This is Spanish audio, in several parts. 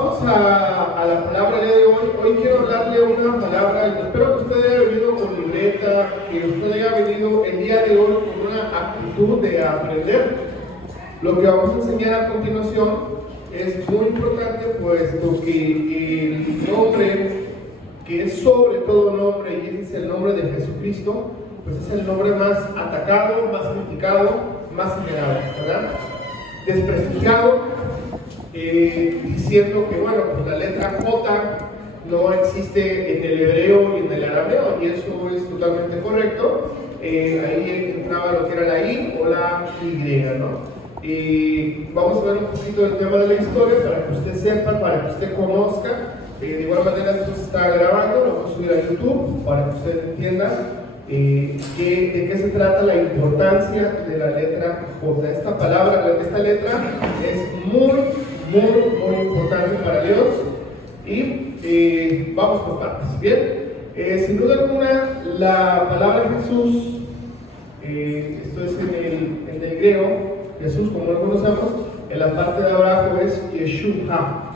vamos a la palabra de hoy. Hoy quiero hablarle una palabra. Espero que usted haya venido con libreta, que usted haya venido el día de hoy con una actitud de aprender. Lo que vamos a enseñar a continuación es muy importante, puesto que el nombre, que es sobre todo nombre, y ese es el nombre de Jesucristo, pues es el nombre más atacado, más criticado, más señalado, ¿verdad? Desprestigiado. Diciendo que bueno, pues la letra J no existe en el hebreo y en el arameo, y eso es totalmente correcto. Ahí entraba lo que era la I o la Y, ¿no? Vamos a ver un poquito del tema de la historia para que usted sepa, para que usted conozca. De igual manera esto se está grabando, lo vamos a subir a YouTube para que usted entienda de qué se trata, la importancia de la letra J. Esta palabra, esta letra es muy importante para Dios, y vamos por partes. Bien, sin duda alguna, la palabra Jesús, esto es en el griego, Jesús como lo conocemos, en la parte de abajo es Yeshua.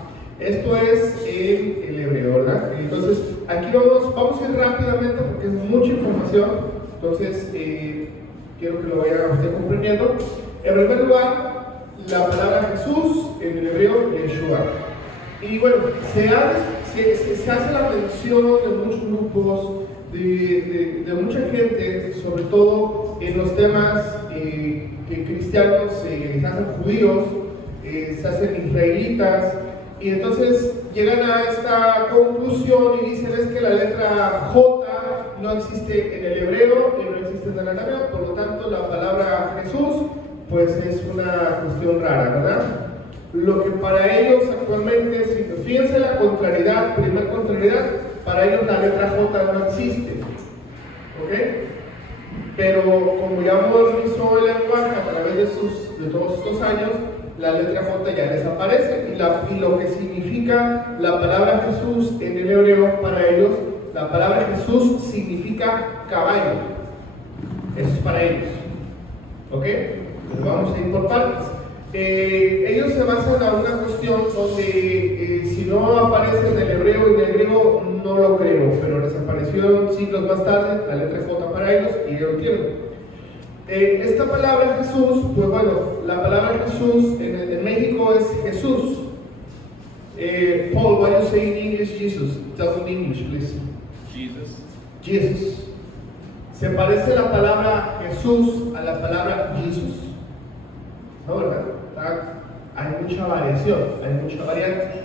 Esto es el hebreo, ¿verdad? Entonces, aquí vamos a ir rápidamente porque es mucha información. Entonces, quiero que lo vaya usted comprendiendo. En primer lugar, la palabra Jesús en el hebreo, Yeshua. Y bueno, se hace la mención de muchos grupos, de mucha gente, sobre todo en los temas que cristianos se hacen judíos, se hacen israelitas, y entonces llegan a esta conclusión y dicen es que la letra J no existe en el hebreo y no existe en el arameo, por lo tanto la palabra Jesús pues es una cuestión rara, ¿verdad? Lo que para ellos actualmente, fíjense la contrariedad, primera contrariedad, para ellos la letra J no existe, ¿ok? Pero como ya hemos visto el lenguaje a través de todos estos años, la letra J ya desaparece, y lo que significa la palabra Jesús en el hebreo para ellos, la palabra Jesús significa caballo. Eso es para ellos, ¿ok? Pues vamos a ir por partes. Ellos se basan en una cuestión donde si no aparece en el hebreo y en el griego, no lo creo, pero desapareció siglos más tarde la letra J para ellos y ellos lo tienen. Esta palabra Jesús, pues bueno, la palabra Jesús en México es Jesús. Paul, what do you say in English, Jesus? Tell me in English, please. Jesus. Jesus. ¿Se parece la palabra Jesús a la palabra Jesus? No, ¿verdad? Hay mucha variación, hay mucha variante.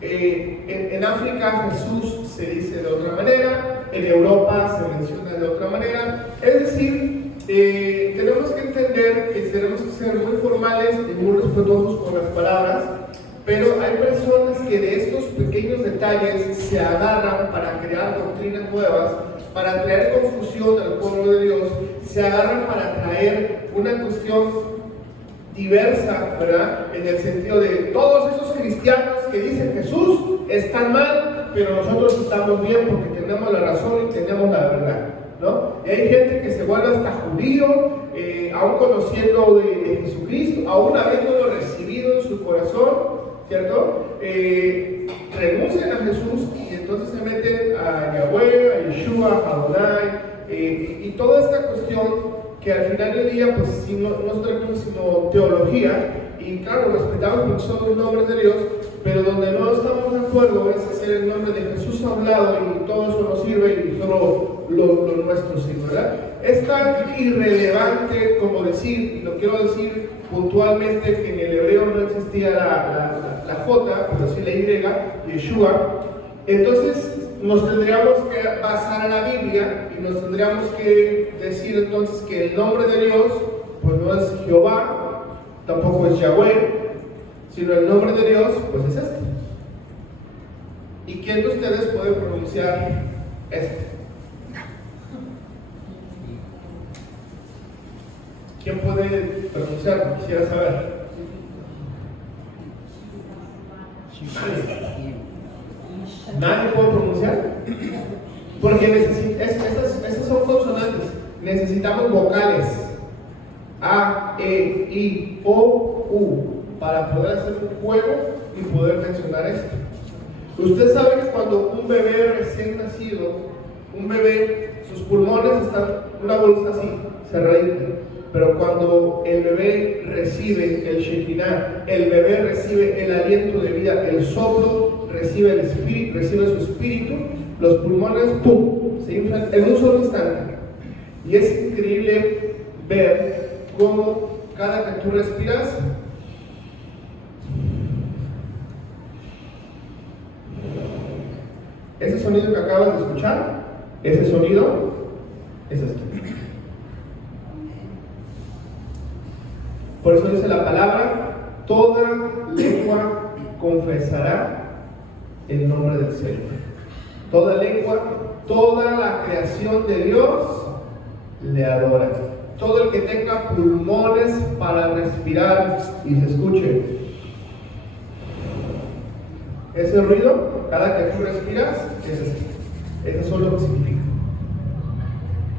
En África Jesús se dice de otra manera, en Europa se menciona de otra manera. Es decir, tenemos que entender que tenemos que ser muy formales y muy respetuosos con las palabras, pero hay personas que de estos pequeños detalles se agarran para crear doctrinas nuevas, para traer confusión al pueblo de Dios, se agarran para traer una cuestión diversa, ¿verdad? En el sentido de todos esos cristianos que dicen Jesús están mal, pero nosotros estamos bien porque tenemos la razón y tenemos la verdad, ¿no? Y hay gente que se vuelve hasta judío, aún conociendo de Jesucristo, aún habiéndolo recibido en su corazón, ¿cierto? Renuncian a Jesús y entonces se meten a Yahweh, a Yeshua, a Adonai, y toda esta cuestión que al final del día pues si no se trata sino teología, y claro, respetamos porque son los nombres de Dios, pero donde no estamos de acuerdo es hacer el nombre de Jesús a un lado y todo eso nos sirve y solo lo nuestro sirve, ¿verdad? Es tan irrelevante como decir, y lo quiero decir puntualmente, que en el hebreo no existía la J, pero sí la Y, Yeshua. Entonces nos tendríamos que basar en la Biblia y nos tendríamos que decir entonces que el nombre de Dios pues no es Jehová, tampoco es Yahweh, sino el nombre de Dios pues es este. ¿Y quién de ustedes puede pronunciar este? ¿Quién puede pronunciarlo? Quisiera saber. ¿Nadie puede pronunciar? Porque estas son consonantes. Necesitamos vocales. A, E, I, O, U. Para poder hacer un juego y poder mencionar esto. Usted sabe que cuando un bebé recién nacido, un bebé, sus pulmones están una bolsa así, cerradita. Pero cuando el bebé recibe el Shekinah, el bebé recibe el aliento de vida, el soplo, recibe el espíritu, recibe su espíritu, los pulmones, ¡pum!, se inflan en un solo instante. Y es increíble ver cómo cada que tú respiras, ese sonido que acabas de escuchar, ese sonido es este. Por eso dice la palabra, toda lengua confesará el nombre del Señor. Toda lengua, toda la creación de Dios le adora. Todo el que tenga pulmones para respirar y se escuche ese ruido, cada que tú respiras, eso es lo que significa.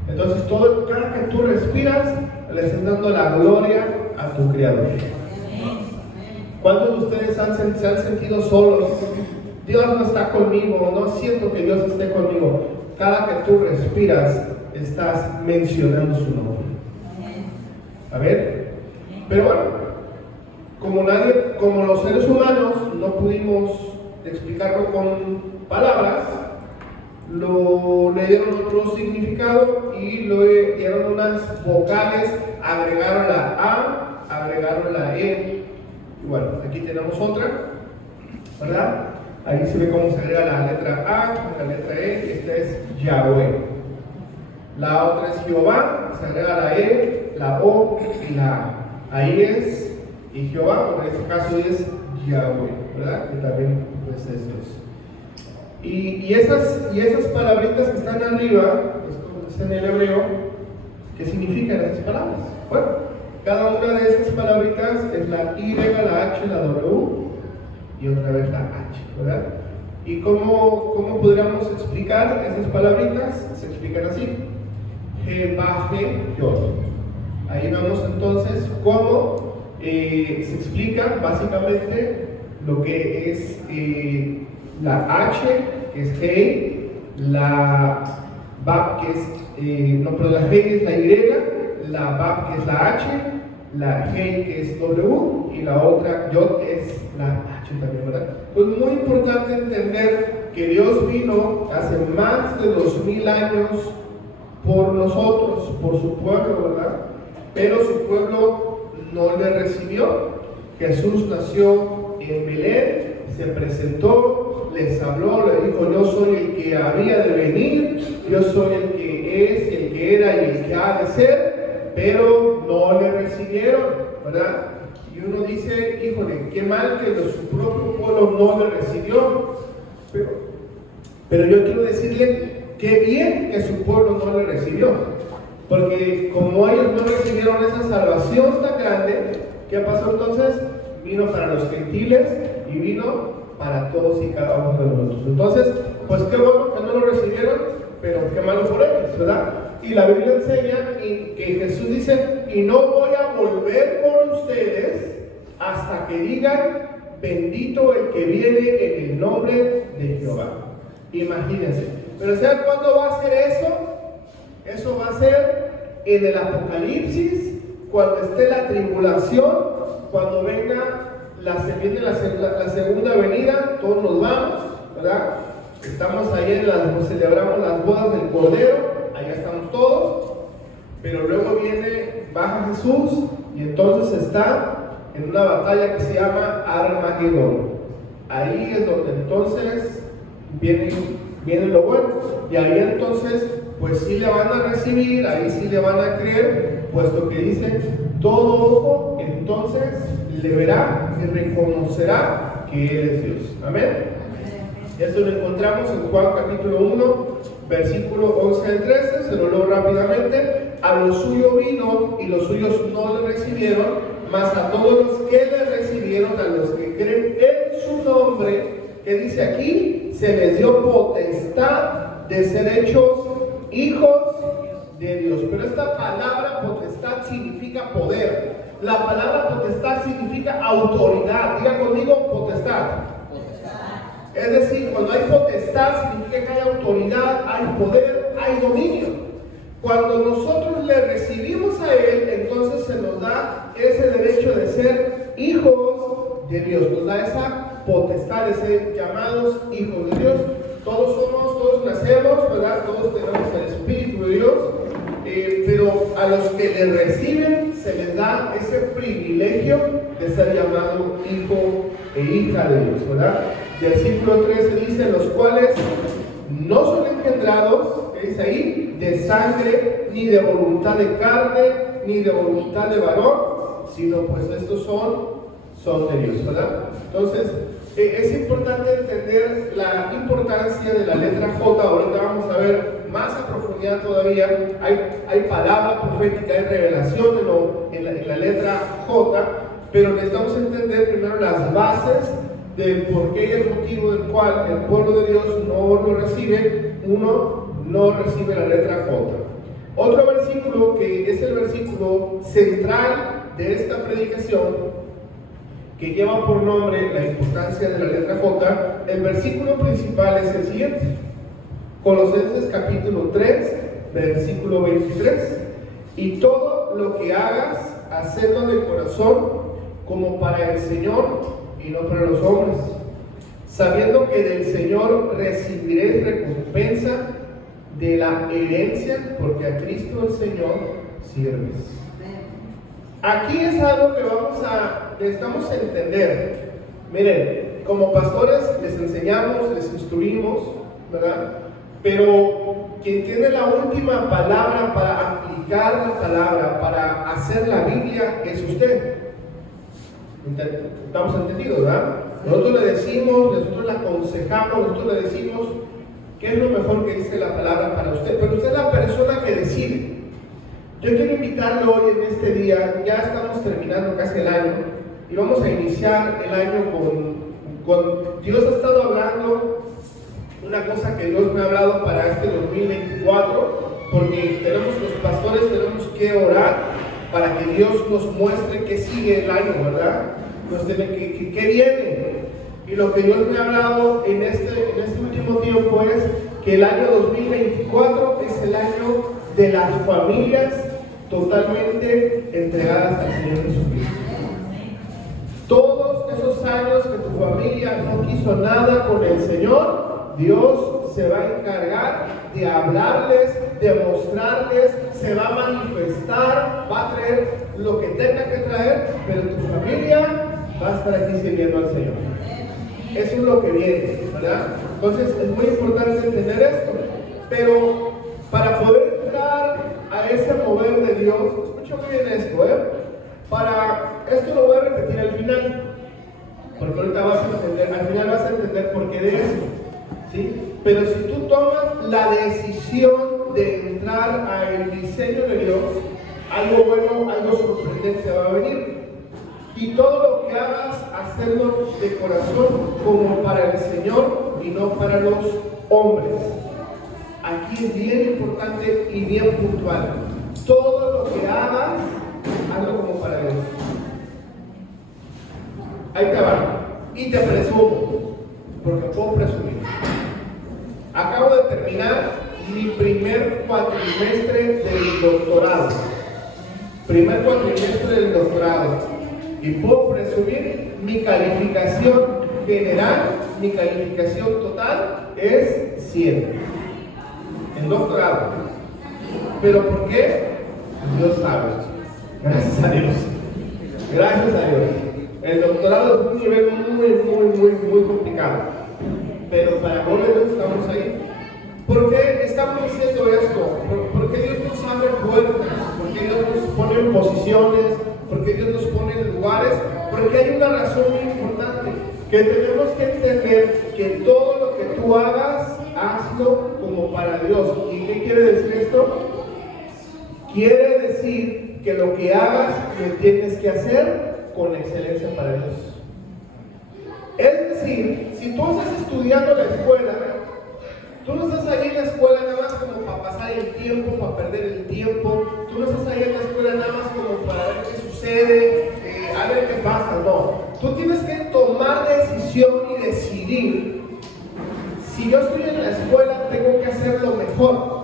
Entonces, cada que tú respiras, le estás dando la gloria a tu Creador. ¿Cuántos de ustedes se han sentido solos? Dios no está conmigo, no siento que Dios esté conmigo. Cada que tú respiras, estás mencionando su nombre. A ver, pero bueno, como los seres humanos no pudimos explicarlo con palabras, le dieron otro significado y le dieron unas vocales, agregaron la A, agregaron la E. Y bueno, aquí tenemos otra, ¿verdad? Ahí se ve cómo se agrega la letra A, la letra E, y esta es Yahweh. La otra es Jehová, se agrega la E, la O y la A. Ahí es, y Jehová, en este caso es Yahweh, ¿verdad? Que también pues es Dios. Y esas palabritas que están arriba, pues como está en el hebreo, ¿qué significan esas palabras? Bueno, cada una de esas palabritas es la Y, la H, la W y otra vez la H, ¿verdad? ¿Y cómo podríamos explicar esas palabritas? Se explican así: He, Baje, Yod. Ahí vemos entonces cómo se explica básicamente lo que es la H, que es He, la Bab, que es, la He es la Y, la Bab, que es la H, la He, que es W, y la otra Yod es la H también, ¿verdad? Pues muy importante entender que Dios vino hace más de 2000 años por nosotros, por su pueblo, ¿verdad? Pero su pueblo no le recibió. Jesús nació en Belén, se presentó, les habló, le dijo: yo soy el que había de venir, yo soy el que es, el que era y el que ha de ser, pero no le recibieron, ¿verdad? Y uno dice: híjole, qué mal que su propio pueblo no le recibió, pero yo quiero decirle qué bien que su pueblo no le recibió, porque como ellos no recibieron esa salvación tan grande, ¿qué pasó entonces? Vino para los gentiles y vino para todos y cada uno de nosotros. Entonces, pues qué bueno que no lo recibieron, pero qué malo por ellos, ¿verdad? Y la Biblia enseña que Jesús dice: y no voy a volver por ustedes hasta que digan: bendito el que viene en el nombre de Jehová. Imagínense. Pero ¿saben cuándo va a ser eso? Eso va a ser en el Apocalipsis, cuando esté la tribulación, cuando venga viene la segunda venida, todos nos vamos, ¿verdad? Estamos ahí celebramos las bodas del Cordero, allá estamos todos, pero luego baja Jesús y entonces está en una batalla que se llama Armagedón. Ahí es donde entonces viene lo bueno, y ahí entonces pues sí le van a recibir, ahí sí le van a creer, puesto que dice: todo ojo entonces le verá y reconocerá que Él es Dios. Amén. Esto lo encontramos en Juan capítulo 1, versículo 11 al 13, se lo leo rápidamente. A lo suyo vino y los suyos no le recibieron, mas a todos los que le recibieron, a los que creen en su nombre, que dice aquí, se les dio potestad de ser hechos hijos de Dios. Pero esta palabra potestad significa poder. La palabra potestad significa autoridad. Diga conmigo, potestad. Es decir, cuando hay potestad significa que hay autoridad, hay poder, hay dominio. Cuando nosotros le recibimos a Él, entonces se nos da ese derecho de ser hijos de Dios. Nos da esa potestad de ser llamados hijos de Dios. Todos nacemos, ¿verdad? Todos tenemos el Espíritu de Dios. Pero a los que le reciben se les da ese privilegio de ser llamado hijo e hija de Dios, ¿verdad? Versículo 13 dice, los cuales no son engendrados, ¿qué dice ahí? De sangre, ni de voluntad de carne, ni de voluntad de varón, sino pues estos son de Dios, ¿verdad? Entonces, es importante entender la importancia de la letra J. Ahorita vamos a ver más a profundidad todavía. Hay palabra profética, hay revelación en la letra J, pero necesitamos entender primero las bases del por qué y el motivo del cual el pueblo de Dios no lo recibe. Uno no recibe la letra J. Otro versículo que es el versículo central de esta predicación, que lleva por nombre la importancia de la letra J, el versículo principal es el siguiente. Colosenses capítulo 3, versículo 23. Y todo lo que hagas, hacedlo de corazón, como para el Señor y no para los hombres, sabiendo que del Señor recibiréis recompensa de la herencia, porque a Cristo el Señor sirves. Aquí es algo que necesitamos entender. Miren, como pastores les enseñamos, les instruimos, ¿verdad? Pero quien tiene la última palabra para aplicar la palabra, para hacer la Biblia, es usted. ¿Estamos entendidos, verdad? Nosotros le decimos, nosotros le aconsejamos, nosotros le decimos qué es lo mejor que dice la palabra para usted, pero usted es la persona que decide. Yo quiero invitarlo hoy en este día. Ya estamos terminando casi el año y vamos a iniciar el año con Dios ha estado hablando una cosa que Dios me ha hablado para este 2024, porque los pastores tenemos que orar para que Dios nos muestre qué sigue el año, ¿verdad? ¿Qué viene? Y lo que Dios me ha hablado en este último tiempo es que el año 2024 es el año de las familias totalmente entregadas al Señor Jesucristo. Todos esos años que tu familia no quiso nada con el Señor, Dios se va a encargar de hablarles, de mostrarles, se va a manifestar, va a traer lo que tenga que traer, pero tu familia va a estar aquí sirviendo al Señor. Eso es lo que viene, ¿verdad? Entonces es muy importante entender esto. Pero para poder entrar a ese mover de Dios, escucha muy bien esto, esto lo voy a repetir al final, porque ahorita vas a entender, al final vas a entender por qué de eso, ¿sí? Pero si tú tomas la decisión de entrar al diseño de Dios, algo bueno, algo sorprendente va a venir. Y todo lo que hagas, hacerlo de corazón como para el Señor y no para los hombres. Aquí es bien importante y bien puntual. Todo lo que hagas, hazlo como para Dios. Ahí te va. Y te presumo, porque puedo presumir. Acabo de terminar mi primer cuatrimestre del doctorado. Primer cuatrimestre del doctorado. Y puedo presumir mi calificación general, mi calificación total es 100 en doctorado. ¿Pero por qué? Dios sabe. Gracias a Dios. Gracias a Dios. El doctorado es un nivel muy complicado. Pero para gloria de Dios estamos ahí. ¿Por qué estamos haciendo esto? ¿Por qué Dios nos abre puertas? ¿Por qué Dios nos pone en posiciones? ¿Por qué Dios nos pone en lugares? Porque hay una razón muy importante, que tenemos que entender que todo lo que tú hagas, hazlo como para Dios. ¿Y qué quiere decir esto? Quiere decir que lo que hagas lo tienes que hacer con excelencia para Dios. Es decir, si tú estás estudiando la escuela, tú no estás ahí en la escuela nada más como para pasar el tiempo, para perder el tiempo. Tú no estás ahí en la escuela nada más como para ver qué sucede sucede, a ver qué pasa. No, tú tienes que tomar decisión y decidir. Si yo estoy en la escuela, tengo que hacer lo mejor.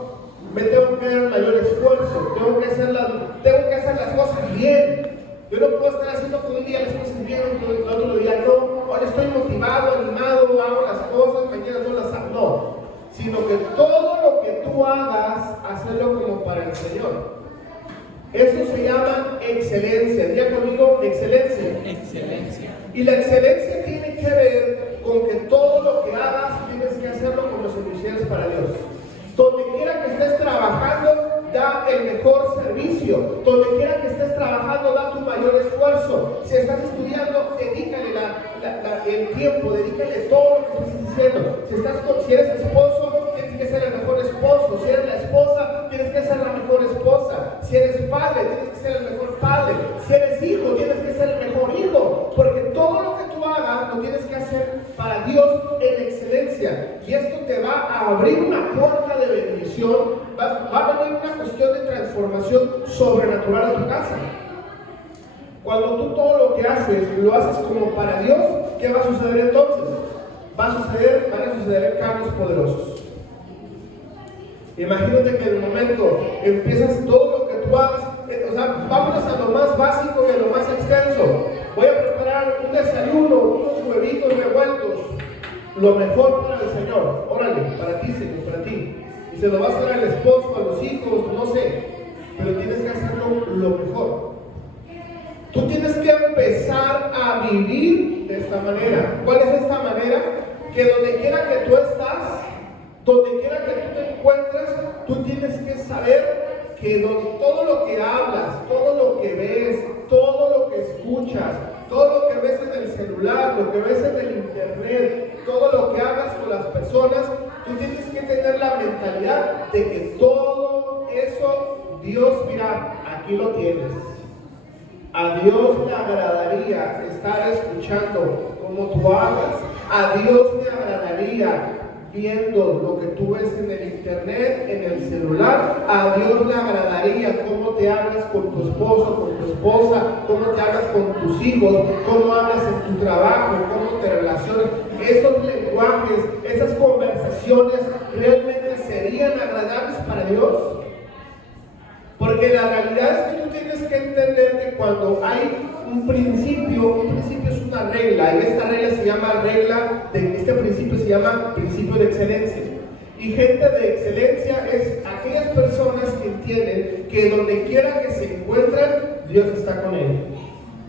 Me tengo que dar el mayor esfuerzo. Tengo que hacer las cosas bien. Yo no puedo estar haciendo que un día las cosas bien, el otro día no. Hoy estoy motivado, animado, hago las cosas, mañana no las hago. No, sino que todo lo que tú hagas, hacerlo como para el Señor. Eso se llama excelencia. Diga conmigo, excelencia. Excelencia. Y la excelencia tiene que ver con que todo lo que hagas tienes que hacerlo como si lo hicieras para Dios. Donde quiera que estés trabajando, da el mejor servicio. Donde quiera que estés trabajando, da tu mayor esfuerzo. Si estás estudiando, dedícale el tiempo, dedícale todo lo que estás haciendo. Si eres esposo, tienes que ser el mejor esposo. Si eres la esposa, tienes que ser la mejor esposa. Si eres padre, tienes que ser el mejor padre. Si eres hijo, tienes que ser el mejor hijo. Porque todo lo que tú hagas, lo tienes que hacer para Dios en excelencia. Y esto te va a abrir una puerta de bendición. Va a venir una cuestión de transformación sobrenatural a tu casa. Cuando tú todo lo que haces, lo haces como para Dios, ¿qué va a suceder entonces? Van a suceder cambios poderosos. Imagínate que en el momento empiezas todo lo que tú hagas, vámonos a lo más básico y a lo más extenso. Voy a preparar un desayuno, unos huevitos revueltos, lo mejor para el Señor. Órale, para ti, Señor, para ti. Y se lo vas a dar al esposo, a los hijos, no sé, pero tienes que hacerlo lo mejor. Tú tienes que empezar a vivir de esta manera. ¿Cuál es esta manera? Que donde quiera que tú estás, donde quiera que tú te encuentres, tú tienes que saber que todo lo que hablas, todo lo que ves, todo lo que escuchas, todo lo que ves en el celular, lo que ves en el internet, todo lo que hablas con las personas, tú tienes que tener la mentalidad de que todo eso, Dios, mira, aquí lo tienes. A Dios le agradaría estar escuchando como tú hablas. A Dios le agradaría viendo lo que tú ves en el internet, en el celular. A Dios le agradaría cómo te hablas con tu esposo, con tu esposa, cómo te hablas con tus hijos, cómo hablas en tu trabajo, cómo te relacionas. Esos lenguajes, esas conversaciones realmente serían agradables para Dios. Porque la realidad es que tú tienes que entender que cuando hay un principio es una regla, y esta regla se llama este principio se llama principio de excelencia. Y gente de excelencia es aquellas personas que entienden que donde quiera que se encuentran, Dios está con él.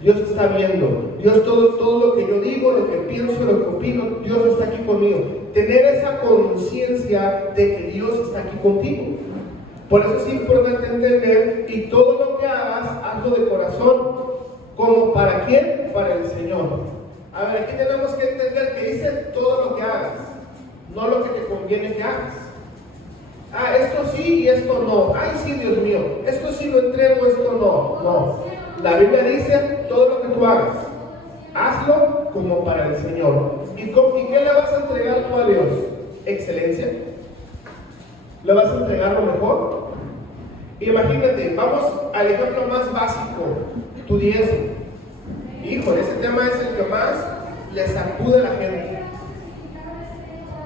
Dios está viendo. Dios todo lo que yo digo, lo que pienso, lo que opino, Dios está aquí conmigo. Tener esa conciencia de que Dios está aquí contigo. Por eso es importante entender, y todo lo que hagas, hazlo de corazón. ¿Como para quién? Para el Señor. A ver, aquí tenemos que entender que dice todo lo que hagas, no lo que te conviene que hagas. Esto sí y esto no. Ay, sí, Dios mío, esto sí lo entrego, esto no. No. La Biblia dice todo lo que tú hagas, hazlo como para el Señor. ¿Y qué le vas a entregar tú a Dios? Excelencia. ¿Le vas a entregar lo mejor? Imagínate, vamos al ejemplo más básico, tu diezmo. Híjole, ese tema es el que más le sacude a la gente.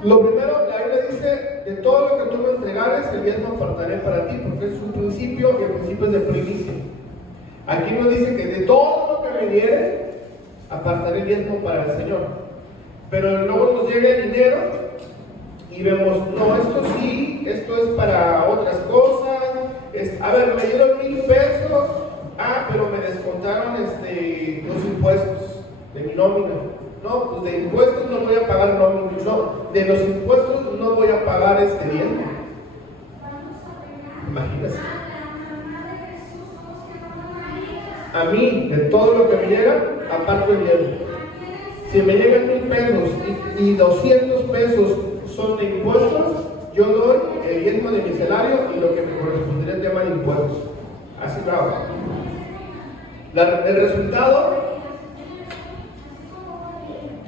Lo primero, la Biblia dice, de todo lo que tú me entregares, el diezmo apartaré para ti, porque es un principio y el principio es de primicia. Aquí nos dice que de todo lo que me diere, apartaré el diezmo para el Señor. Pero luego nos llega el dinero y vemos, no, esto sí, esto es para otras cosas. A ver, me dieron 1,000 pesos, pero me descontaron los impuestos de mi nómina. No, pues de impuestos no voy a pagar nómina, no, de los impuestos no voy a pagar diezmo. Imagínense. A mí, de todo lo que me llega, aparto el diezmo. Si me llegan 1,000 pesos y 200 pesos son de impuestos, yo doy el diezmo de mi salario y lo que me correspondería el tema de impuestos. Así bravo. El resultado,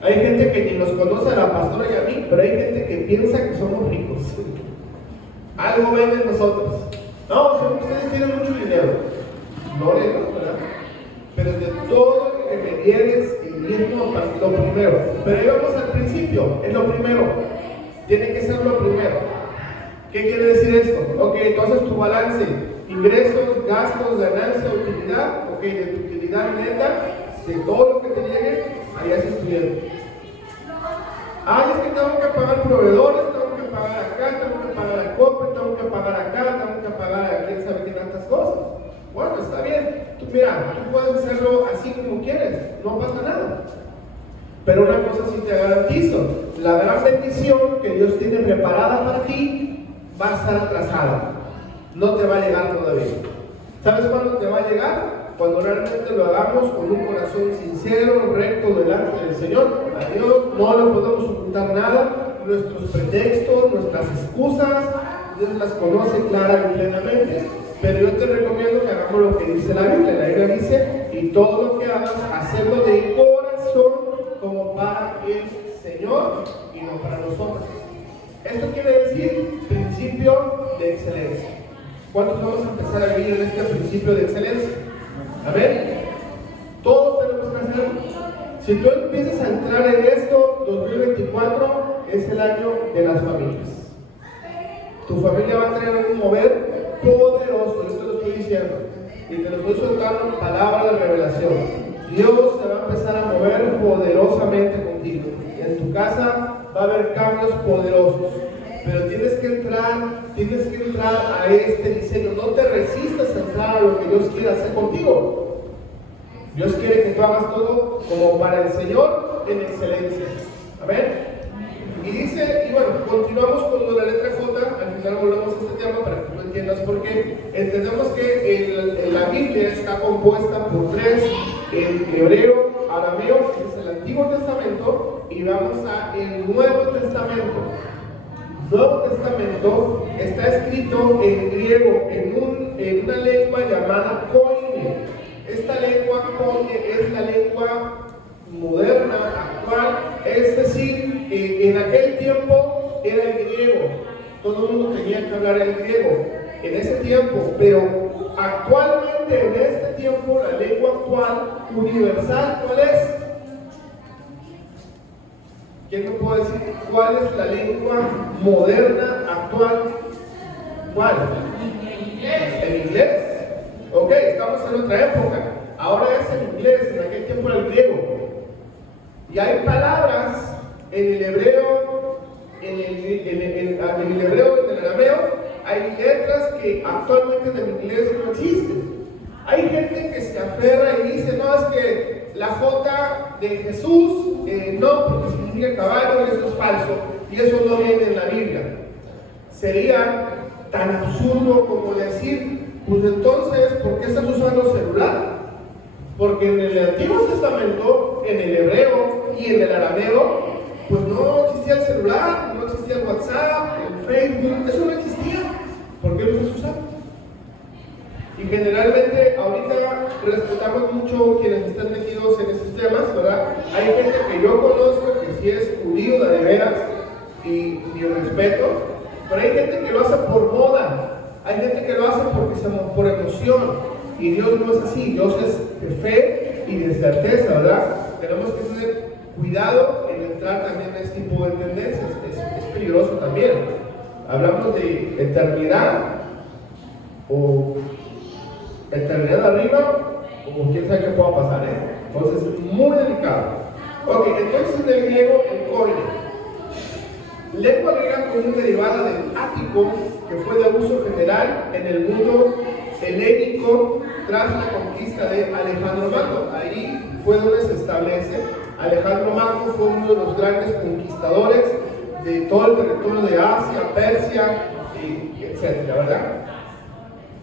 hay gente que ni nos conoce a la pastora y a mí, pero hay gente que piensa que somos ricos. Algo ven en nosotros. No, ustedes tienen mucho dinero. No, ¿verdad? pero de todo lo que me dieres el diezmo, lo primero. Pero ahí vamos al principio, es lo primero. Tiene que ser lo primero. ¿Qué quiere decir esto? Ok, entonces tu balance, ingresos, gastos, ganancia, utilidad, ok, de tu utilidad neta, de todo lo que te llegue, ahí haces tu dinero. Es que tengo que pagar proveedores, tengo que pagar acá, tengo que pagar a Coppel, tengo que pagar acá, tengo que pagar a quién sabe qué tantas cosas. Bueno, está bien. Mira, tú puedes hacerlo así como quieres, no pasa nada. Pero una cosa sí te garantizo, la gran bendición que Dios tiene preparada para ti va a estar atrasada. No te va a llegar todavía. ¿Sabes cuándo te va a llegar? Cuando realmente lo hagamos con un corazón sincero, recto delante del Señor. A Dios no le podemos ocultar nada, nuestros pretextos, nuestras excusas, Dios las conoce clara y plenamente. Pero yo te recomiendo que hagamos lo que dice la Biblia. La Biblia dice, y todo lo que hagas, hacerlo de corazón como para el Señor y no para nosotros. Esto quiere decir principio de excelencia. ¿Cuántos vamos a empezar a vivir en este principio de excelencia? Amén. Todos tenemos que hacerlo. Si tú empiezas a entrar en esto, 2024 es el año de las familias. Tu familia va a tener un mover poderoso, yo te lo estoy diciendo, y te lo estoy soltando en palabra de revelación. Dios se va a empezar a mover poderosamente contigo. En tu casa va a haber cambios poderosos, pero tienes que entrar a este diseño. No te resistas a entrar a lo que Dios quiere hacer contigo. Dios quiere que tú hagas todo como para el Señor en excelencia. Amén. Y dice, y bueno, continuamos con la letra J, al final volvemos a este tema para que tú entiendas por qué. Entendemos que la Biblia está compuesta por tres, el hebreo, arameo, que es el Antiguo Testamento, y vamos al Nuevo Testamento. Nuevo Testamento está escrito en griego, en una lengua llamada Koine. Esta lengua Koine es la lengua moderna, actual, es decir, en aquel tiempo era el griego, todo el mundo tenía que hablar el griego en ese tiempo, pero actualmente en este tiempo la lengua actual universal, ¿cuál es? ¿Quién me puede decir cuál es la lengua moderna actual? ¿Cuál? ¿El inglés? Ok, estamos en otra época, ahora es el inglés, en aquel tiempo era el griego. Y hay palabras en el hebreo, en el hebreo, en el arameo, hay letras que actualmente en el inglés no existen. Hay gente que se aferra y dice, no, es que la J de Jesús, no, porque significa caballo, y eso es falso, y eso no viene en la Biblia. Sería tan absurdo como decir, pues entonces, ¿por qué estás usando celular? Porque en el Antiguo Testamento, en el hebreo y en el arameo, pues no existía el celular, no existía el WhatsApp, el Facebook, eso no existía. ¿Por qué lo estás usando? Y generalmente ahorita respetamos mucho quienes están metidos en esos temas, ¿verdad? Hay gente que yo conozco que sí es judío de veras y respeto, pero hay gente que lo hace por moda, hay gente que lo hace por emoción. Y Dios no es así, Dios es de fe y de certeza, ¿verdad? Tenemos que tener cuidado en entrar también en este tipo de tendencias, es peligroso también. Hablamos de eternidad, o eternidad arriba, o quién sabe qué pueda pasar, Entonces es muy delicado. Ok, entonces en el griego, el koine. Lengua griega común derivada del ático, que fue de uso general en el mundo helénico tras la conquista de Alejandro Magno. Ahí fue donde se establece. Alejandro Magno fue uno de los grandes conquistadores de todo el territorio de Asia, Persia, etc., ¿verdad?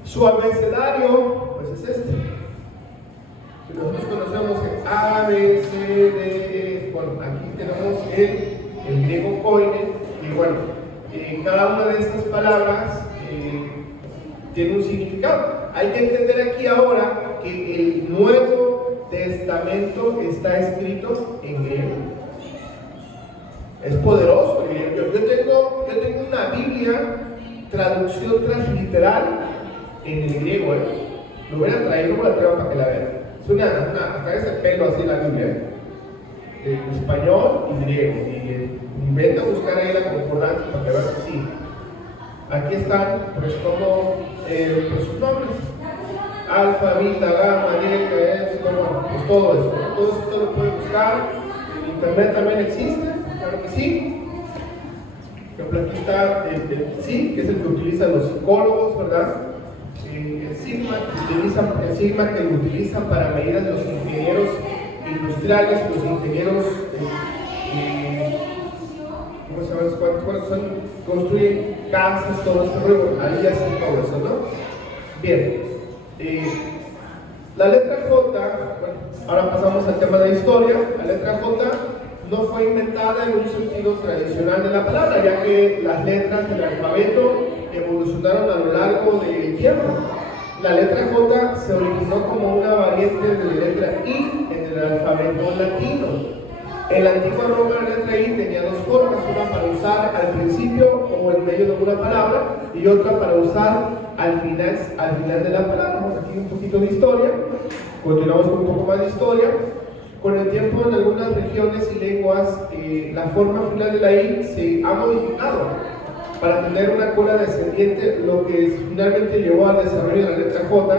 Su abecedario, pues es este. Nosotros conocemos el A, B, C, D, E. Bueno, aquí tenemos el griego koine, y bueno, cada una de estas palabras tiene un significado. Hay que entender aquí ahora que el Nuevo Testamento está escrito en griego. Es poderoso. Yo tengo una Biblia, traducción transliteral en el griego. Lo voy a traer, no la traigo para que la vean. acá es el pelo así la Biblia, español y griego, y intenta buscar ahí la concordancia para que veas que sí. Aquí están, pues, como pues, sus nombres: alfa, beta, gamma, delta, bueno, pues todo eso, ¿no? Todo esto lo pueden buscar. En internet también existe, claro que sí. Por ejemplo, aquí está el SIG, que es el que utilizan los psicólogos, ¿verdad? El sigma que lo utilizan para medir a los ingenieros industriales, los ingenieros, ¿cómo se llama? ¿Cuáles construyen casas, todo este rollo? Ahí ya hacen todo eso, ¿no? Bien. La letra J, bueno, ahora pasamos al tema de historia. La letra J no fue inventada en un sentido tradicional de la palabra, ya que las letras del alfabeto evolucionaron a lo largo del tiempo. La letra J se originó como una variante de la letra I en el alfabeto latino. En la antigua Roma la letra I tenía dos formas: una para usar al principio o en medio de una palabra, y otra para usar al final de la palabra. Vamos aquí un poquito de historia, continuamos con un poco más de historia. Con el tiempo, en algunas regiones y lenguas, la forma final de la I se ha modificado para tener una cola descendiente, lo que finalmente llevó al desarrollo de la letra J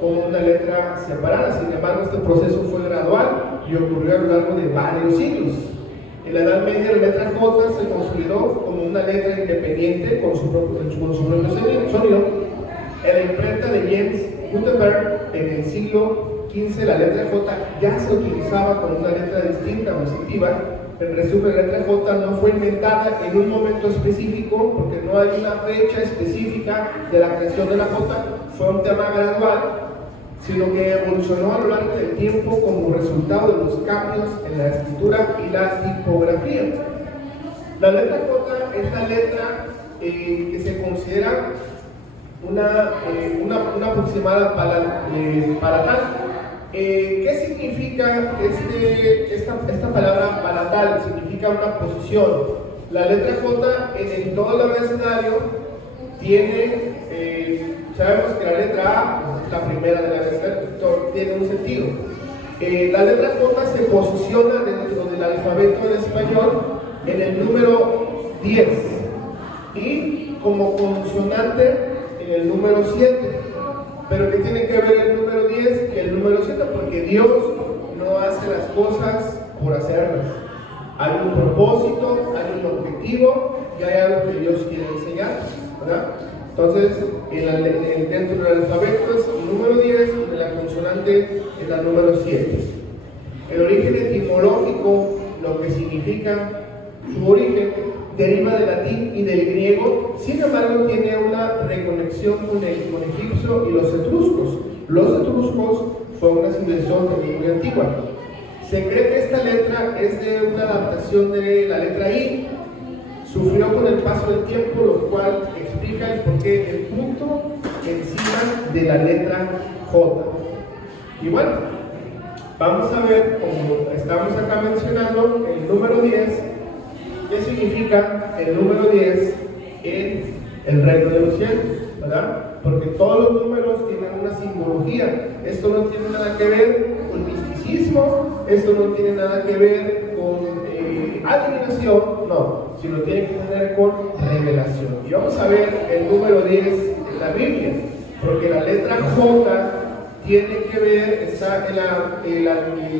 como una letra separada. Sin embargo, este proceso fue gradual y ocurrió a lo largo de varios siglos. En la Edad Media, la letra J se consolidó como una letra independiente con su propio sonido. En la imprenta de James Gutenberg, en el siglo XV, la letra J ya se utilizaba como una letra distinta o distintiva. En resumen, la letra J no fue inventada en un momento específico, porque no hay una fecha específica de la creación de la J. Fue un tema gradual, sino que evolucionó a lo largo del tiempo como resultado de los cambios en la escritura y la tipografía. La letra J es la letra que se considera una aproximada palatal. ¿Qué significa esta palabra palatal? Significa una posición. La letra J en todo el abecedario tiene, sabemos que la letra A, la primera del abecedario, tiene un sentido. La letra J se posiciona dentro del alfabeto en español en el número 10 y como consonante en el número 7. Pero ¿qué tiene que ver el número 10 y el número 7? Porque Dios no hace las cosas por hacerlas. Hay un propósito, hay un objetivo y hay algo que Dios quiere enseñar, ¿verdad? Entonces, dentro del alfabeto es el número 10 y de la consonante es la número 7. El origen etimológico, lo que significa su origen, deriva del latín y del griego. Sin embargo, tiene una reconexión con el egipcio y los etruscos. Los etruscos fue una civilización también muy antigua. Se cree que esta letra es de una adaptación de la letra I. Sufrió con el paso del tiempo, lo cual explica el porqué el punto encima de la letra J. Y bueno, vamos a ver, como estamos acá mencionando, el número 10. ¿Qué significa el número 10 en el reino de los cielos? ¿Verdad? Porque todos los números tienen una simbología. Esto no tiene nada que ver con misticismo, esto no tiene nada que ver con adivinación, no, sino tiene que ver con revelación. Y vamos a ver el número 10 en la Biblia, porque la letra J tiene que ver, está en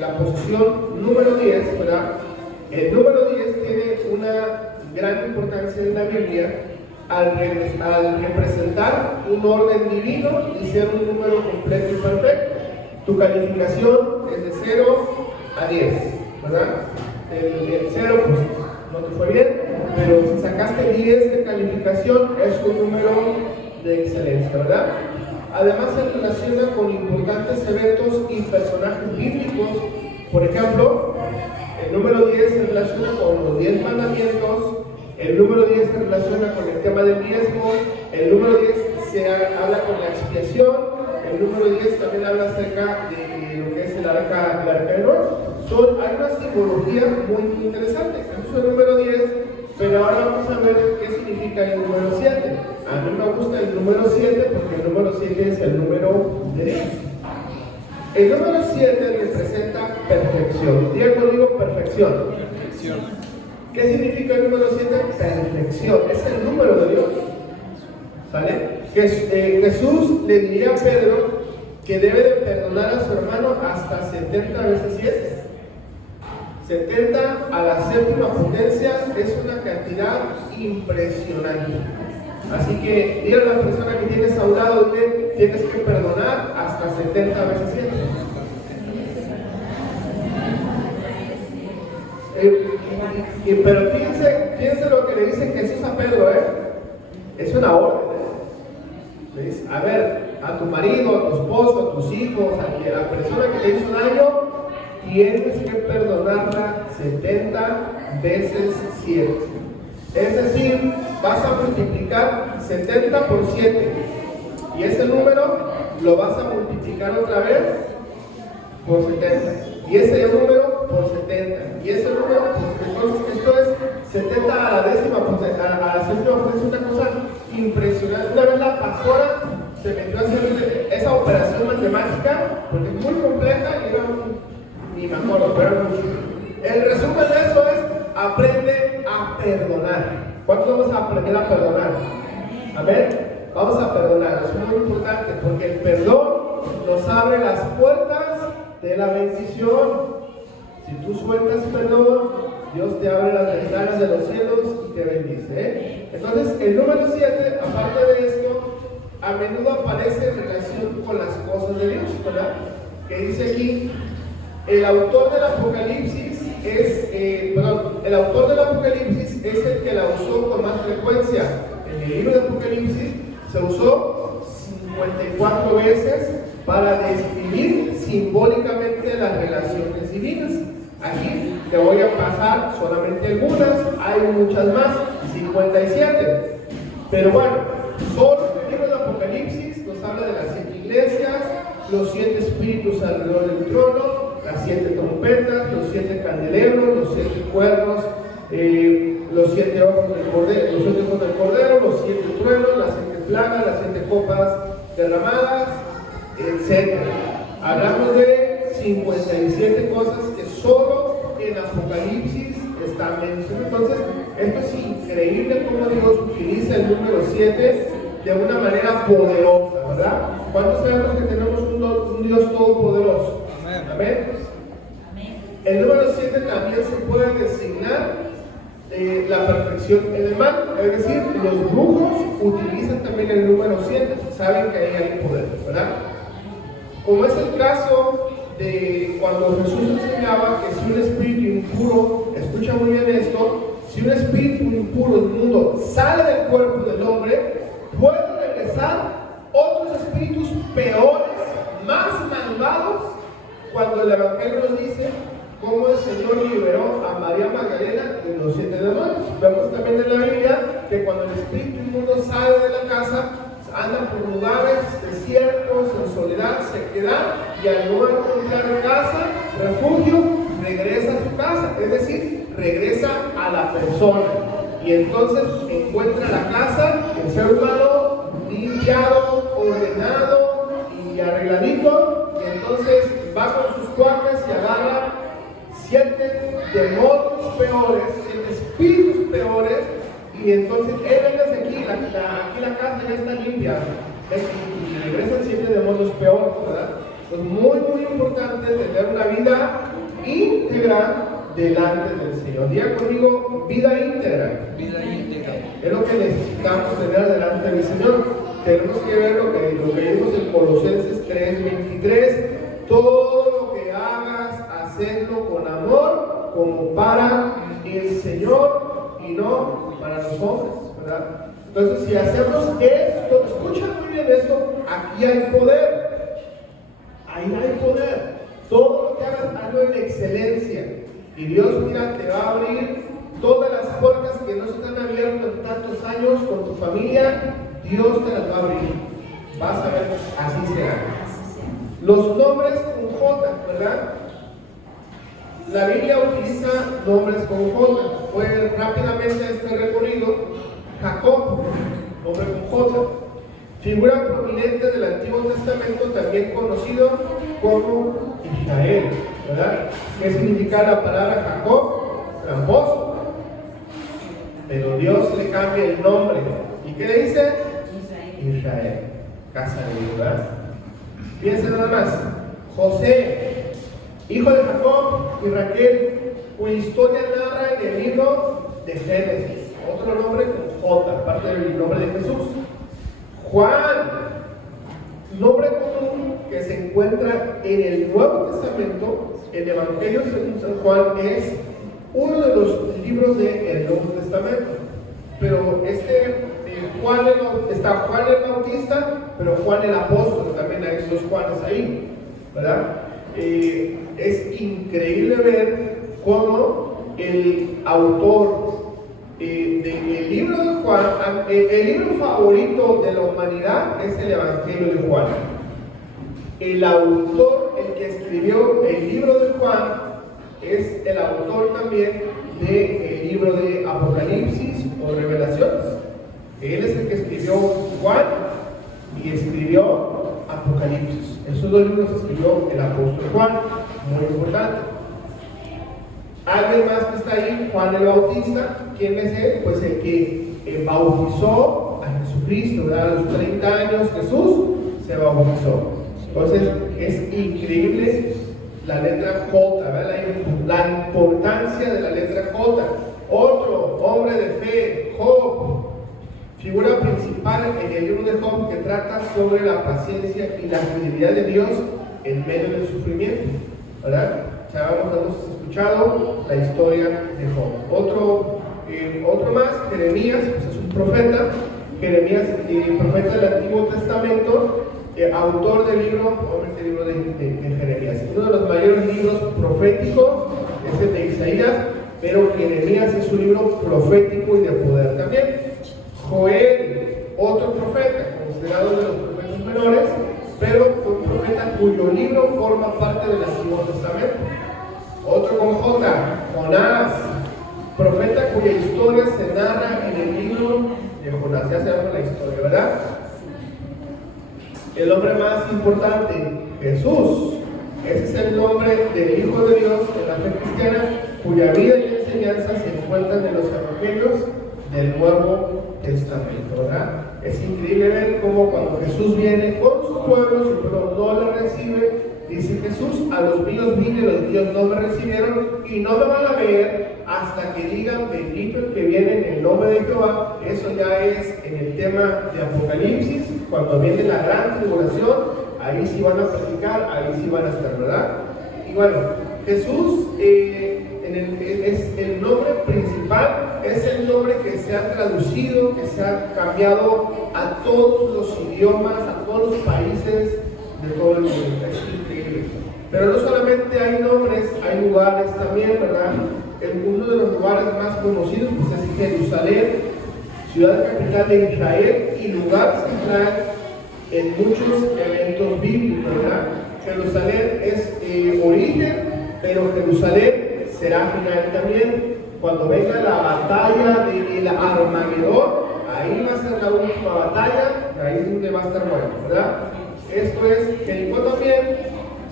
la posición número 10, ¿verdad? El número 10 tiene una gran importancia en la Biblia al representar un orden divino y ser un número completo y perfecto. Tu calificación es de 0 a 10, ¿verdad? El 0 pues no te fue bien, pero si sacaste 10 de calificación es un número de excelencia, ¿verdad? Además se relaciona con importantes eventos y personajes bíblicos. Por ejemplo, el número 10 se relaciona con los 10 mandamientos, el número 10 se relaciona con el tema del diezmo, el número 10 se habla con la expiación, el número 10 también habla acerca de lo que es el arca de Noé. Hay una simbología muy interesante. Eso es el número 10, pero ahora vamos a ver qué significa el número 7. A mí me gusta el número 7 porque el número 7 es el número de Dios. El número 7 representa perfección. Diga conmigo perfección. Perfección. ¿Qué significa el número 7? Perfección. Es el número de Dios. ¿Sale? Jesús le diría a Pedro que debe de perdonar a su hermano hasta 70 veces 7. 70 a la séptima potencia es una cantidad impresionante. Así que dile a la persona que tienes a un lado, tienes que perdonar hasta 70 veces 7. Pero fíjense lo que le dice Jesús a Pedro, es una orden. Le dice, a ver, a tu marido, a tu esposo, a tus hijos, a la persona que te hizo daño, tienes que perdonarla 70 veces 7. Es decir, vas a multiplicar 70 por 7. Y ese número lo vas a multiplicar otra vez por 70. Y ese número por 70. Y ese número, entonces esto es 70 a la décima, a la séptima, es una cosa impresionante. Una vez la pastora se metió a hacer esa operación matemática, porque es muy compleja y era ni me acuerdo, pero era mucho. El resumen de eso es: aprende a perdonar. ¿Cuántos vamos a aprender a perdonar? Amén. Vamos a perdonar, es muy importante porque el perdón nos abre las puertas de la bendición. Si tú sueltas perdón, Dios te abre las ventanas de los cielos y te bendice. Entonces, el número 7, aparte de esto, a menudo aparece en relación con las cosas de Dios, ¿verdad? Que dice aquí, el autor del Apocalipsis es el que la usó con más frecuencia. En el libro de Apocalipsis se usó 54 veces para describir simbólicamente las relaciones divinas. Aquí te voy a pasar solamente algunas, hay muchas más, 57. Pero bueno, solo el libro de Apocalipsis nos habla de las 7 iglesias, los 7 espíritus alrededor del trono, las 7 trompetas, los 7 candelabros, los 7 cuernos, los 7 ojos del cordero, los 7 truenos, las 7 plagas, las 7 copas derramadas, etc. Hablamos de 57 cosas que solo en Apocalipsis están mencionadas. Entonces, esto es increíble cómo Dios utiliza el número 7 de una manera poderosa, ¿verdad? ¿Cuántos sabemos que tenemos un Dios todopoderoso? Amén. El número 7 también se puede designar la perfección en el mal, es decir, los brujos utilizan también el número 7, saben que ahí hay poder, ¿verdad? Como es el caso de cuando Jesús enseñaba que si un espíritu impuro, escucha muy bien esto, si un espíritu impuro del mundo sale del cuerpo del hombre, puede regresar otros espíritus peores, más malvados, cuando el Evangelio nos dice cómo el Señor liberó a María Magdalena de los 7 demonios. Vemos también en la Biblia que cuando el espíritu inmundo sale de la casa, anda por lugares desiertos, en soledad, sequedad, y al no encontrar casa, refugio, regresa a su casa, es decir, regresa a la persona. Y entonces encuentra la casa, el ser humano, limpiado, ordenado y arregladito, y entonces va con sus cuates y agarra 7 demonios peores, 7 espíritus peores, y entonces él venga aquí, la casa ya está limpia, y regresan 7 demonios peores, ¿verdad? Es muy importante tener una vida íntegra delante del Señor. Diga conmigo, vida íntegra. Vida íntegra. Es lo que necesitamos tener delante del Señor. Tenemos que ver lo que vimos en Colosenses 3:23. Todo lo que hagas, hacedlo con amor, como para el Señor y no para los hombres, ¿verdad? Entonces, si hacemos esto, escucha muy bien esto, aquí hay poder. Ahí hay poder. Todo lo que hagas, hazlo en excelencia. Y Dios, mira, te va a abrir todas las puertas que no se te han abierto en tantos años con tu familia. Dios te las va a abrir. Vas a ver, así será. Los nombres con J, ¿verdad? La Biblia utiliza nombres con J. Fue rápidamente este recorrido. Jacob, nombre con J. Figura prominente del Antiguo Testamento, también conocido como Israel, ¿verdad? ¿Qué significa la palabra Jacob? Tramposo. Pero Dios le cambia el nombre. ¿Y qué le dice? Israel. Casa de Dios, ¿verdad? Fíjense nada más. José, hijo de Jacob y Raquel, cuya historia narra en el libro de Génesis. Otro nombre con J, aparte del nombre de Jesús. Juan, nombre común que se encuentra en el Nuevo Testamento. El Evangelio según San Juan es uno de los libros del Nuevo Testamento. Pero está Juan el Bautista, pero Juan el Apóstol, también hay dos Juanes ahí, ¿verdad? Es increíble ver cómo el autor del libro de Juan, el libro favorito de la humanidad es el Evangelio de Juan. El autor, el que escribió el libro de Juan, es el autor también del libro de Apocalipsis o Revelaciones. Él es el que escribió Juan y escribió Apocalipsis. Esos dos libros escribió el apóstol Juan, muy importante. Alguien más que está ahí, Juan el Bautista. ¿Quién es él? Pues el que bautizó a Jesucristo, ¿verdad? A los 30 años Jesús se bautizó. Entonces es increíble la letra J, ¿verdad? La importancia de la letra J. Otro hombre de fe, Job, figura principal en el libro de Job, que trata sobre la paciencia y la fidelidad de Dios en medio del sufrimiento, ¿verdad? Ya hemos escuchado la historia de Job. Otro más, Jeremías, pues es un profeta. Jeremías, profeta del Antiguo Testamento, autor del libro, obviamente el libro de Jeremías. Uno de los mayores libros proféticos es el de Isaías, pero Jeremías es un libro profético y de poder también. Joel, otro profeta, considerado de los profetas menores, pero fue un profeta cuyo libro forma parte del Antiguo Testamento. Otro con J, Jonás, profeta cuya historia se narra en el libro de Jonás. Ya sabemos la historia, ¿verdad? El hombre más importante, Jesús. Ese es el nombre del Hijo de Dios en la fe cristiana, cuya vida y enseñanza se encuentran en los evangelios del Nuevo Testamento, ¿verdad? Es increíble ver cómo cuando Jesús viene con su pueblo no le recibe. Dice Jesús: a los míos vine, los míos no me recibieron y no me van a ver hasta que digan bendito el que viene en el nombre de Jehová. Eso ya es en el tema de Apocalipsis, cuando viene la gran tribulación, ahí sí van a predicar, ahí sí van a estar, ¿verdad? Y bueno, Jesús es el nombre principal, es el nombre que se ha traducido, que se ha cambiado a todos los idiomas, a todos los países de todo el mundo. Es increíble. Pero no solamente hay nombres, hay lugares también, ¿verdad? Uno de los lugares más conocidos pues, es Jerusalén, ciudad capital de Israel y lugar central en muchos eventos bíblicos, ¿verdad? Jerusalén es origen, pero Jerusalén será final también. Cuando venga la batalla del Armagedón, ahí va a ser la última batalla, ahí es donde va a estar bueno, ¿verdad? Esto es Jericó también,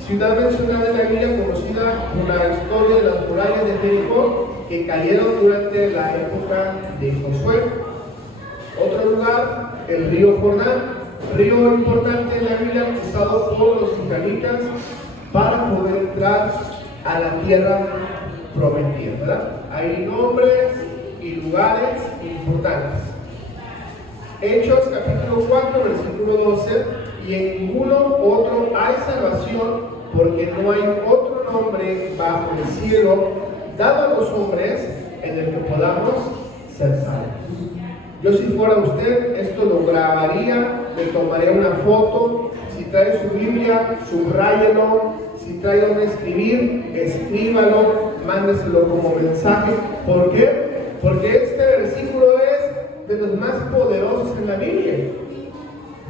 ciudad mencionada en la Biblia, conocida por la historia de las murallas de Jericó que cayeron durante la época de Josué. Otro lugar, el río Jordán, río importante en la Biblia, usado por los israelitas para poder entrar a la tierra prometida, ¿verdad? Hay nombres y lugares importantes. Hechos capítulo 4, versículo 12. Y en ninguno otro hay salvación, porque no hay otro nombre bajo el cielo dado a los hombres en el que podamos ser salvos. Yo, si fuera usted, esto lo grabaría, le tomaría una foto. Si trae su Biblia, subráyelo. Si trae donde escribir, escríbalo, mándeselo como mensaje. ¿Por qué? Porque este versículo es de los más poderosos en la Biblia.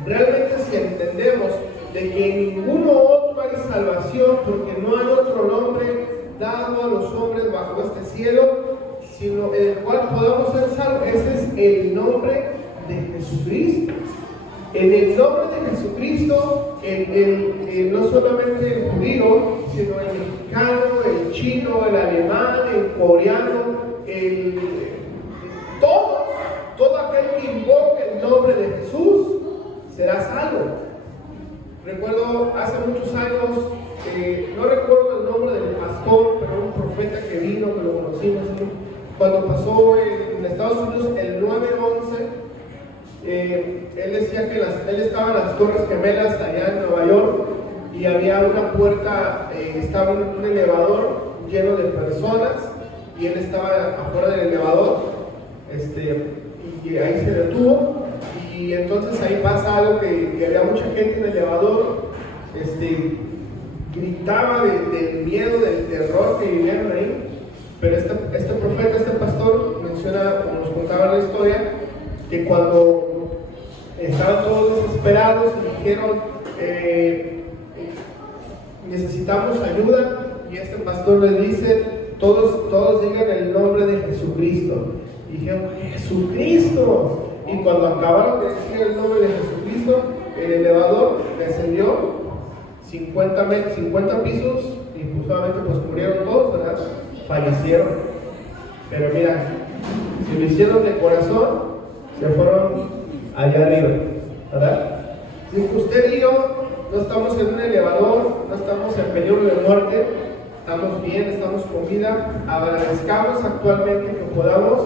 Realmente, si entendemos de que en ninguno otro hay salvación, porque no hay otro nombre dado a los hombres bajo este cielo, sino en el cual podamos ser salvos, ese es el nombre de Jesucristo. En el nombre de Jesucristo, no solamente el judío, sino el mexicano, el chino, el alemán, el coreano, todo aquel que invoque el nombre de Jesús será salvo. Recuerdo hace muchos años, no recuerdo el nombre del pastor, pero un profeta que vino, que lo conocimos, cuando pasó en Estados Unidos el 9/11. Él decía que él estaba en las Torres Gemelas allá en Nueva York y había una puerta, estaba en un elevador lleno de personas y él estaba afuera del elevador, y ahí se detuvo, y entonces ahí pasa algo que había mucha gente en el elevador, gritaba del miedo, del terror que vivían ahí. Pero este profeta, este pastor menciona, como nos contaba la historia, que cuando estaban todos desesperados y dijeron necesitamos ayuda, y este pastor les dice todos digan el nombre de Jesucristo, y dijeron Jesucristo, y cuando acabaron de decir el nombre de Jesucristo, el elevador descendió 50 pisos y justamente pues murieron todos, ¿verdad? Fallecieron. Pero mira, si lo hicieron de corazón, se fueron allá arriba, ¿verdad? Si usted y yo no estamos en un elevador, no estamos en peligro de muerte, estamos bien, estamos con vida, agradezcamos actualmente que podamos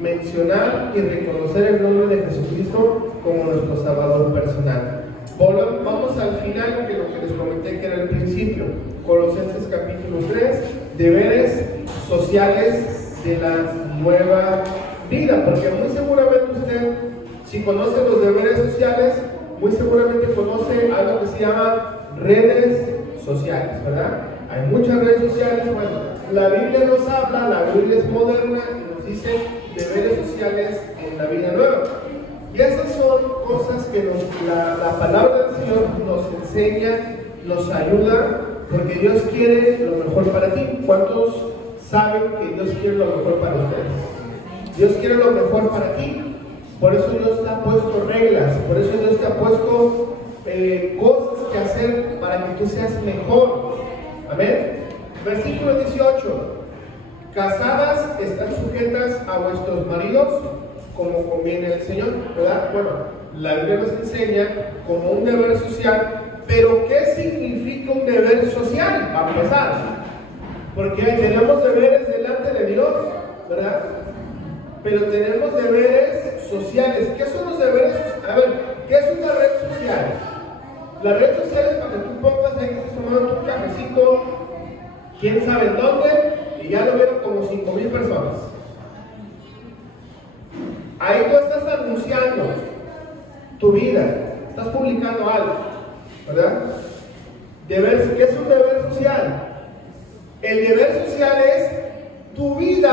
mencionar y reconocer el nombre de Jesucristo como nuestro Salvador personal. Vamos al final de lo que les comenté que era el principio, Colosenses capítulo 3, deberes sociales de la nueva vida, porque muy seguramente usted, si conoce los deberes sociales, muy seguramente conoce algo que se llama redes sociales, ¿verdad? Hay muchas redes sociales. Bueno, la Biblia nos habla, la Biblia es moderna y nos dice deberes sociales en la vida nueva. Y esas son cosas que la palabra del Señor nos enseña, nos ayuda, porque Dios quiere lo mejor para ti. ¿Cuántos saben que Dios quiere lo mejor para ustedes? Dios quiere lo mejor para ti. Por eso Dios te ha puesto reglas, por eso Dios te ha puesto cosas que hacer para que tú seas mejor. Amén. Versículo 18. Casadas están sujetas a vuestros maridos como conviene al Señor, ¿verdad? Bueno, la Biblia nos enseña como un deber social, pero ¿qué significa un deber social? Para empezar, porque tenemos deberes delante de Dios, ¿verdad? Pero tenemos deberes sociales. ¿Qué son los deberes sociales? A ver, ¿qué es una red social? La red social es para que tú pongas ahí que estás tomando tu cafecito, quién sabe dónde, y ya lo vieron como 5,000 personas. Ahí tú estás anunciando tu vida, estás publicando algo, ¿verdad? ¿Qué es un deber social? El deber social es tu vida,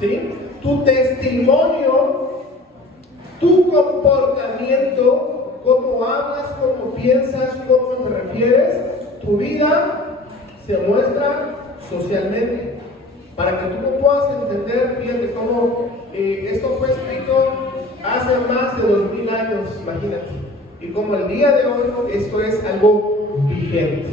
¿sí? Tu testimonio, tu comportamiento, cómo hablas, cómo piensas, cómo te refieres, tu vida se muestra socialmente. Para que tú lo puedas entender, fíjate cómo esto fue escrito hace más de 2000 años, imagínate. Y como el día de hoy esto es algo vigente.